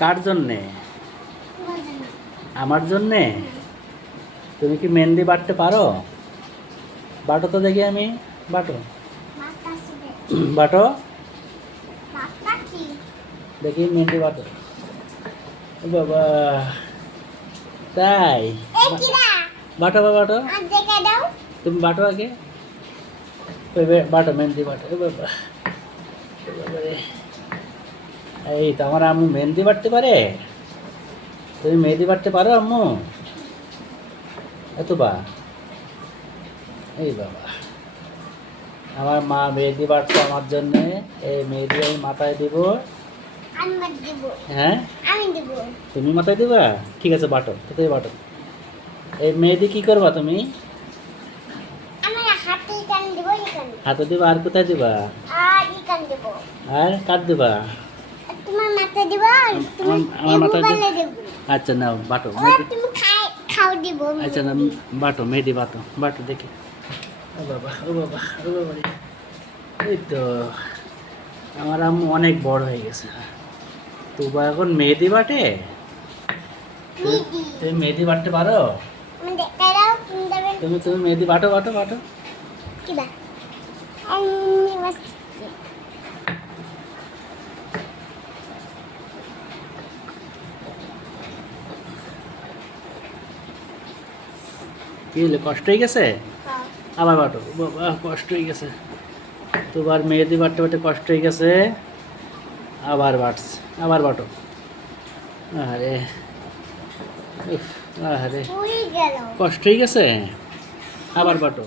কার জন্যে? তোমার জন্য। আমার জন্যে? তুমি কি মেহেন্দি বাটতে পারো? বাটো তো দেখি আমি। বাটো বাতাসি দে। বাটো বাতাসি। দেখি মেহেন্দি বাটো। ও বাবা, তাই? এই কিরা? বাটো বাটো, আর দেখে দাও। তুমি বাটো আগে। বাটো মেহেন্দি বাটো। ও বাবা, ও বাবা রে। এই তো আমার আম্মু মেহেন্দি বাটতে পারে। তুমি মেহেন্দি বাটতে পারো আম্মু? এত বা, এই বাবা, আমার মা মেহেন্দি বাটতো আমার জন্যে। এই মেহেন্দি আমি মাথায় দিব। আমি বাদ দিব। হ্যাঁ, আমি দিব। তুমি মাথায় দিবা? ঠিক আছে, বাটো, কোথায় বাটো। এই মেহেন্দি কি করবা তুমি? আমার হাতে কান দিব, এখানে। হাতে দিবা আর কোথায় দিবা? আর কান দিব। আর কাট দিবা? আর তোমার মাথায় দিব, আর তুমি আমার মাথায় দিব। মোবাইলে দিব। আচ্ছা নাও বাটো আর মেহেদি। তুমি খাও দিব। আচ্ছা না, বাটো মেহেদি বাটো, বাটো দেখি। ও বাবা, ও বাবা, ও বাবা রে। এই তো আমার আম্মু অনেক বড় হয়ে গেছে। তো এখন মেহেদি বাটে? মিদি। তুমি মেহেদি বাটতে পারো? আমি দেখে দাও, তুমি দেবে। তুমি তুমি মেহেদি বাটো বাটো বাটো। কিবা আমি বাস। কি হলো, কষ্ট হয়ে গেছে? আবার বাটো। ও বাবা, কষ্ট হয়ে গেছে। তোমার মেহেদি বাটতে বাটতে কষ্ট হয়ে গেছে। আবার বাটছে, আবার বাটো। আরে, উফ, আরে পুরি গেল। কষ্ট হয়ে গেছে। আবার বাটো।